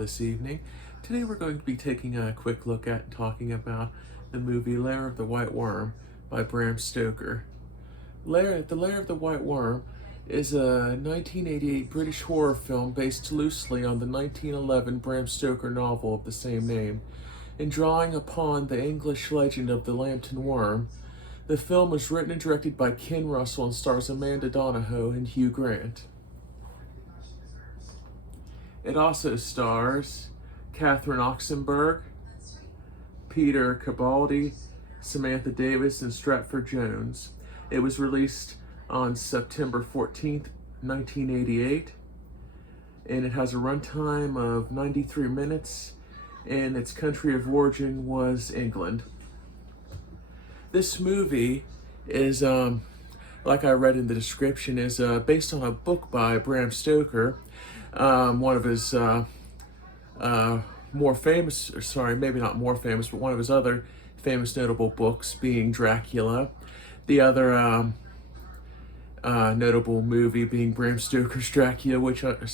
this evening. Today we're going to be taking a quick look at and talking about the movie Lair of the White Worm by Bram Stoker. The Lair of the White Worm is a 1988 British horror film based loosely on the 1911 Bram Stoker novel of the same name. In drawing upon the English legend of the Lambton Worm, the film was written and directed by Ken Russell and stars Amanda Donohoe and Hugh Grant. It also stars Catherine Oxenberg, Peter Cabaldi, Samantha Davis, and Stratford Jones. It was released on September 14th, 1988, and it has a runtime of 93 minutes, and its country of origin was England. This movie is, like I read in the description, is based on a book by Bram Stoker. One of his more famous, or sorry, maybe not more famous, but one of his other famous notable books being Dracula. The other notable movie being Bram Stoker's Dracula, which I'm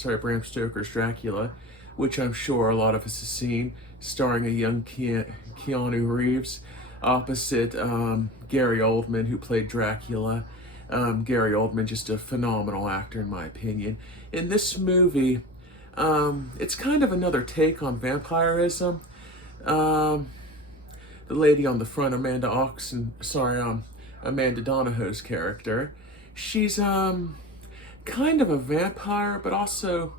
sure a lot of us have seen, starring a young Keanu Reeves opposite Gary Oldman, who played Dracula. Gary Oldman, just a phenomenal actor in my opinion. In this movie, it's kind of another take on vampirism. The lady on the front, Amanda Donohoe's character, she's kind of a vampire, but also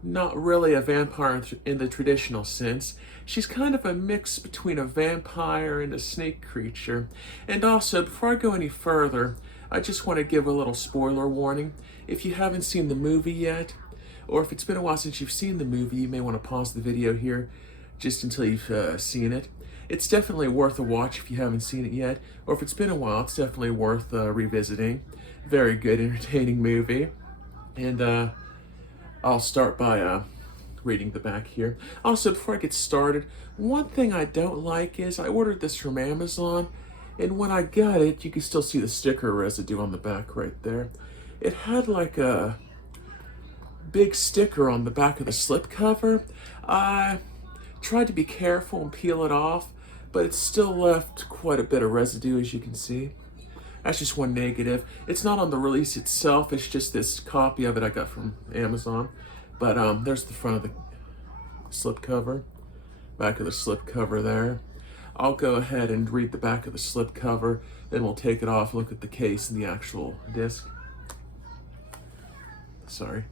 not really a vampire in the traditional sense. She's kind of a mix between a vampire and a snake creature. And also, before I go any further, I just want to give a little spoiler warning. If you haven't seen the movie yet, or if it's been a while since you've seen the movie, you may want to pause the video here just until you've seen it. It's definitely worth a watch if you haven't seen it yet, or if it's been a while, it's definitely worth revisiting. Very good, entertaining movie. And I'll start by reading the back here. Also, before I get started, one thing I don't like is I ordered this from Amazon, and when I got it, you can still see the sticker residue on the back right there. It had like a big sticker on the back of the slipcover. I tried to be careful and peel it off, but it still left quite a bit of residue, as you can see. That's just one negative. It's not on the release itself, it's just this copy of it I got from Amazon. But there's the front of the slipcover, back of the slipcover there. I'll go ahead and read the back of the slipcover, then we'll take it off, look at the case and the actual disc. Sorry.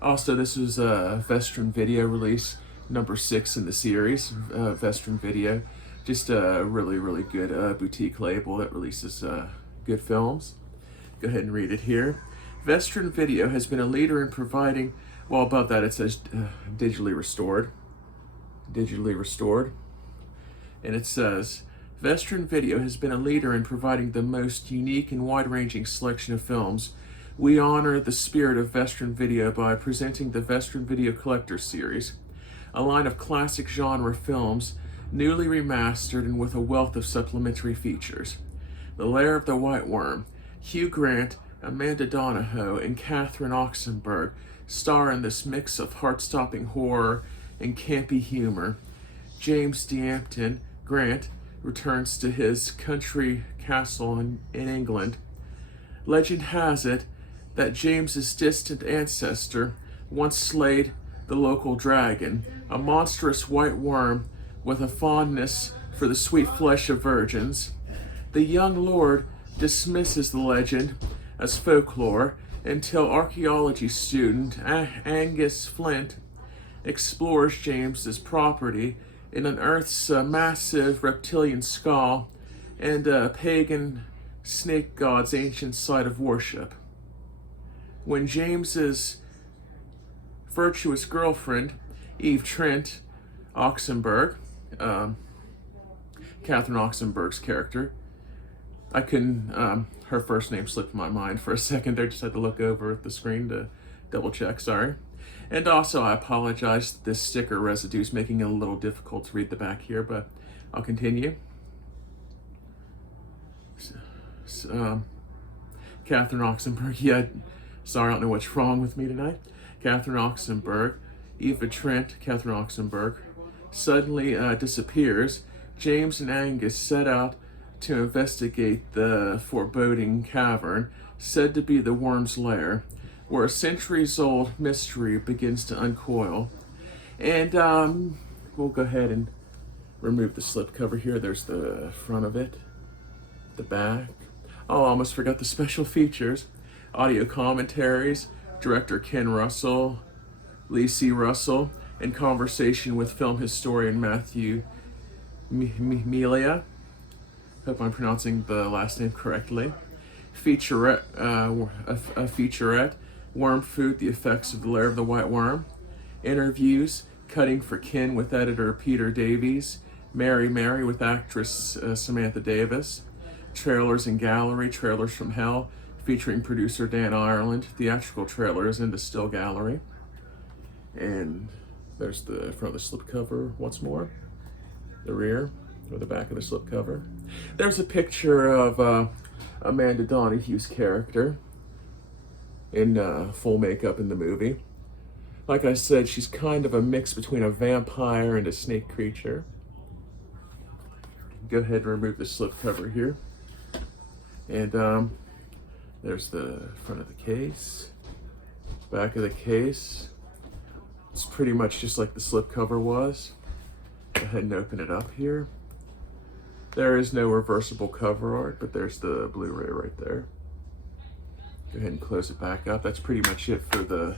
Also, this was a Vestron video release, number 6 in the series, Vestron Video. Just a really, really good boutique label that releases good films. Go ahead and read it here. Vestron Video has been a leader in providing, well, above that it says digitally restored. And it says, Vestron Video has been a leader in providing the most unique and wide-ranging selection of films. We honor the spirit of Vestron Video by presenting the Vestron Video Collector Series, a line of classic genre films newly remastered and with a wealth of supplementary features. The Lair of the White Worm. Hugh Grant, Amanda Donohoe, and Catherine Oxenberg star in this mix of heart-stopping horror and campy humor. James D'Ampton Grant returns to his country castle in England. Legend has it that James's distant ancestor once slayed the local dragon, a monstrous white worm with a fondness for the sweet flesh of virgins. The young lord dismisses the legend as folklore until archaeology student Angus Flint explores James's property and unearths a massive reptilian skull and a pagan snake god's ancient site of worship. When James's virtuous girlfriend, Eve Trent Oxenberg, Catherine Oxenberg's character, I couldn't, her first name slipped my mind for a second there, just had to look over at the screen to double check, sorry. And also, I apologize, this sticker residue is making it a little difficult to read the back here, but I'll continue. Catherine Oxenberg, yeah, sorry, I don't know what's wrong with me tonight. Catherine Oxenberg, Eva Trent, Catherine Oxenberg, suddenly disappears. James and Angus set out to investigate the foreboding cavern, said to be the worm's lair, where a centuries-old mystery begins to uncoil. And we'll go ahead and remove the slipcover here. There's the front of it, the back. Oh, I almost forgot the special features. Audio commentaries, director Ken Russell, Lee C. Russell, and conversation with film historian Matthew Melia. Hope I'm pronouncing the last name correctly. Featurette, a featurette, Worm Food, the effects of the lair of the white worm. Interviews, Cutting for Kin with editor Peter Davies. Mary Mary with actress Samantha Davis. Trailers and Gallery, Trailers from Hell, featuring producer Dan Ireland. Theatrical trailers in the Still Gallery. And there's the front of the slipcover once more. The rear, or the back of the slipcover. There's a picture of Amanda Donahue's character in full makeup in the movie. Like I said, she's kind of a mix between a vampire and a snake creature. Go ahead and remove the slipcover here. And there's the front of the case, back of the case. It's pretty much just like the slipcover was. Go ahead and open it up here. There is no reversible cover art, but there's the Blu-ray right there. Go ahead and close it back up. That's pretty much it for the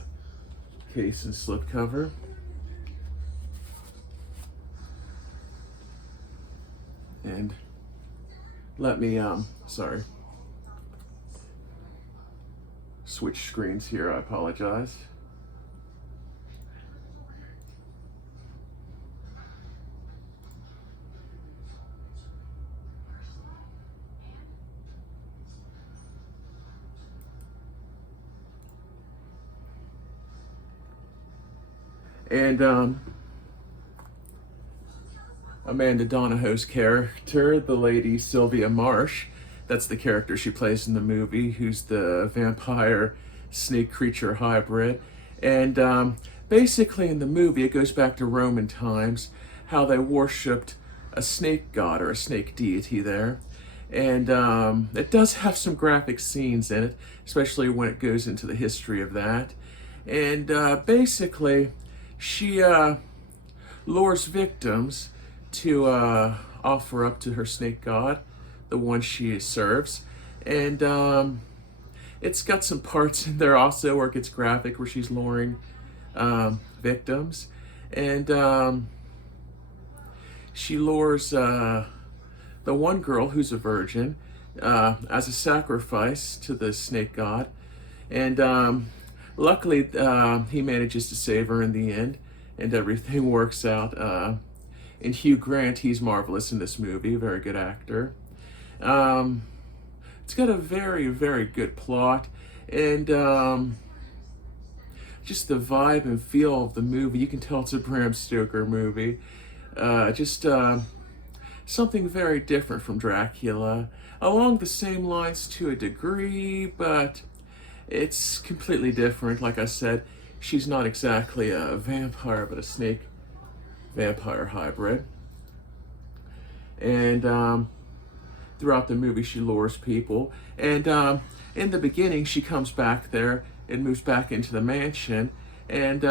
case and slipcover. And let me, switch screens here, I apologize. And Amanda Donahue's character, the lady Sylvia Marsh, that's the character she plays in the movie, who's the vampire snake creature hybrid. And basically in the movie, it goes back to Roman times, how they worshipped a snake god or a snake deity there. And it does have some graphic scenes in it, especially when it goes into the history of that. And basically, she lures victims to offer up to her snake god, the one she serves. And it's got some parts in there also where it gets graphic, where she's luring victims. And she lures the one girl who's a virgin as a sacrifice to the snake god. And luckily, he manages to save her in the end, and everything works out. And Hugh Grant, he's marvelous in this movie, very good actor. It's got a very, very good plot, and just the vibe and feel of the movie. You can tell it's a Bram Stoker movie. Something very different from Dracula, along the same lines to a degree, but it's completely different. Like I said, she's not exactly a vampire, but a snake vampire hybrid. And throughout the movie, she lures people. And in the beginning, she comes back there and moves back into the mansion. And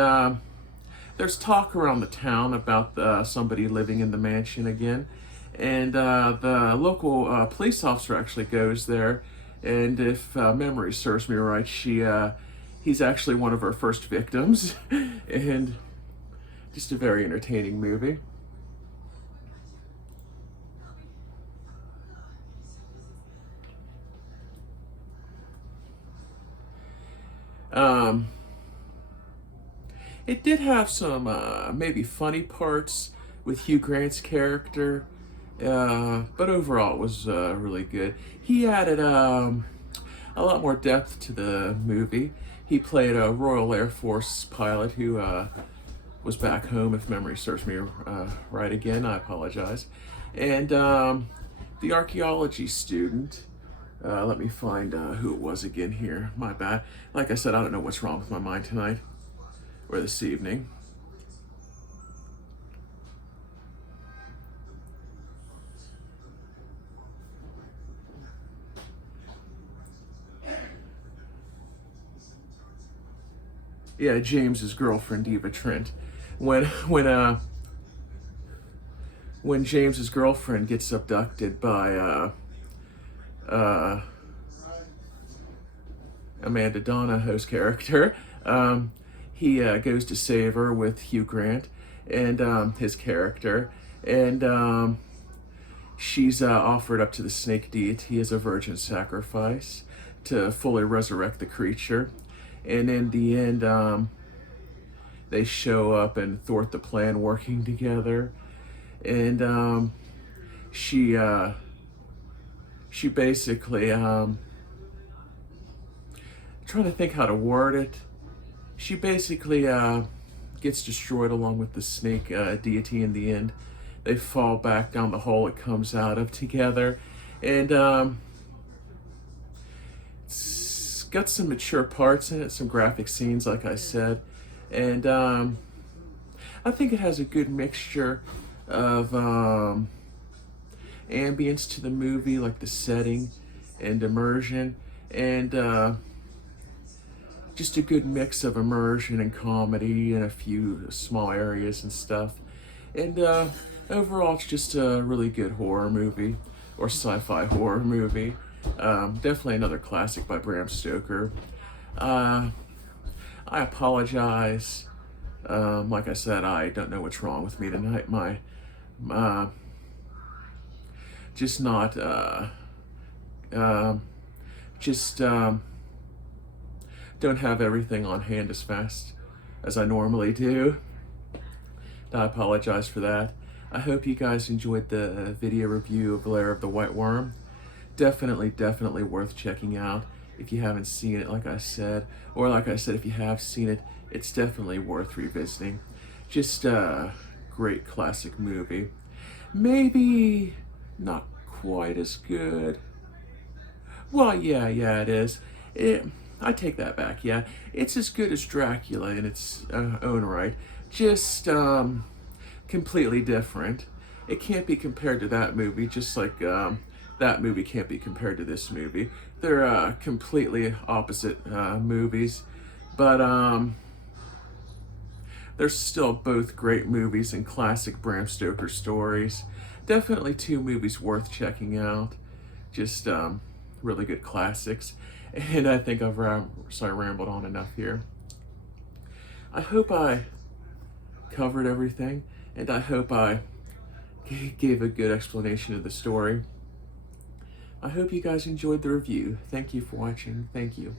there's talk around the town about somebody living in the mansion again. And the local police officer actually goes there. And if memory serves me right, he's actually one of her first victims. And just a very entertaining movie. It did have some maybe funny parts with Hugh Grant's character, but overall it was really good. He added a lot more depth to the movie. He played a Royal Air Force pilot who was back home, if memory serves me right again, I apologize. And the archaeology student, let me find who it was again here, my bad. Like I said, I don't know what's wrong with my mind tonight. or this evening. Yeah, James's girlfriend, Eva Trent. When when uh when James's girlfriend gets abducted by uh Amanda Donahoe's character, he goes to save her with Hugh Grant and his character, and she's offered up to the snake deity as a virgin sacrifice to fully resurrect the creature. And in the end, they show up and thwart the plan working together. And she basically, trying to think how to word it. She basically gets destroyed along with the snake deity in the end. They fall back down the hole it comes out of together. And it's got some mature parts in it, some graphic scenes, like I said. And I think it has a good mixture of ambience to the movie, like the setting and immersion, and just a good mix of immersion and comedy in a few small areas and stuff. And overall, it's just a really good horror movie, or sci-fi horror movie. Definitely another classic by Bram Stoker. I apologize. Like I said, I don't know what's wrong with me tonight. My just not just don't have everything on hand as fast as I normally do. I apologize for that. I hope you guys enjoyed the video review of Lair of the White Worm. Definitely worth checking out if you haven't seen it, like I said. Or like I said, if you have seen it, it's definitely worth revisiting. Just a great classic movie. Maybe not quite as good. Well, yeah, it is. I take that back, yeah. It's as good as Dracula in its own right. Just completely different. It can't be compared to that movie, just like that movie can't be compared to this movie. They're completely opposite movies, but they're still both great movies and classic Bram Stoker stories. Definitely two movies worth checking out. Just really good classics. And I think I've rambled on enough here. I hope I covered everything, and I hope I gave a good explanation of the story. I hope you guys enjoyed the review. Thank you for watching. Thank you.